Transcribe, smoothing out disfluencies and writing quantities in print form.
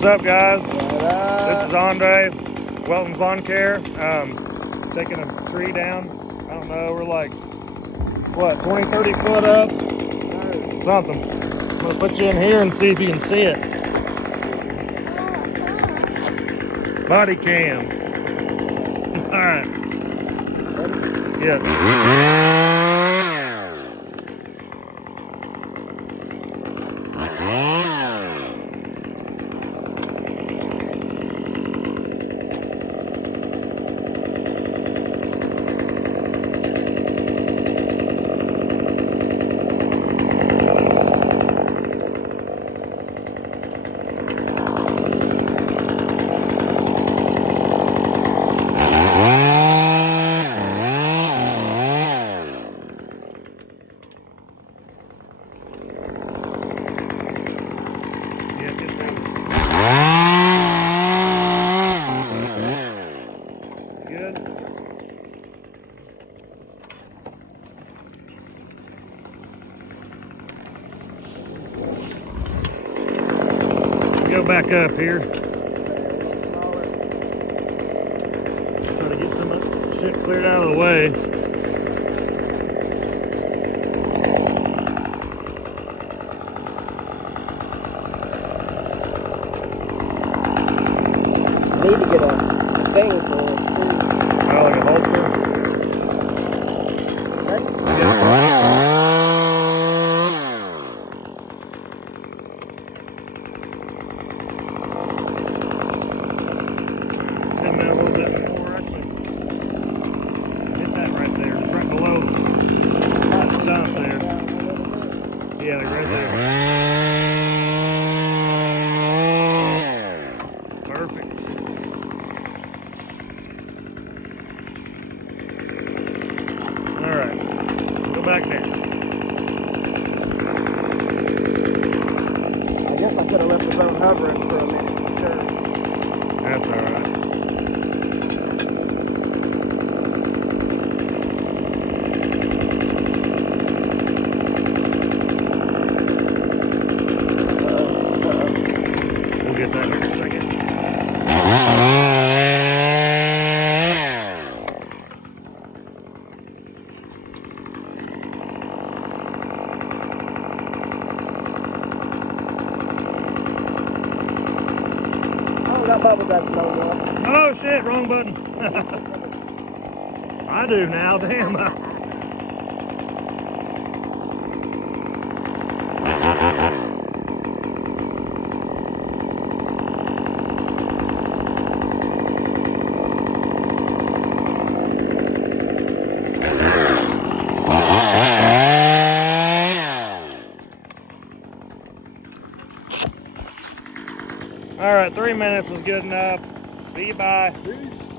What's up, guys? This is Andre, Welton's Lawn Care. Taking a tree down. I don't know, we're like, what, 20, 30 foot up? Something. I'm gonna put you in here and see if you can see it. Body cam. All right. Yeah. Good. Go back up here. Try to get some of that shit cleared out of the way. Need to get a thing for a screw. Oh, like a holster? Come in a little bit more, actually. Hit that right there, it's right below the stump there. Yeah, they're right there. Perfect. All right, go back there. I guess I could have left the boat hovering for a minute, for sure. That's all right. We'll get that in a second. Oh, that bubble gut's no more. Oh shit, wrong button. I do now, damn. All right, 3 minutes is good enough. See you, bye. Peace.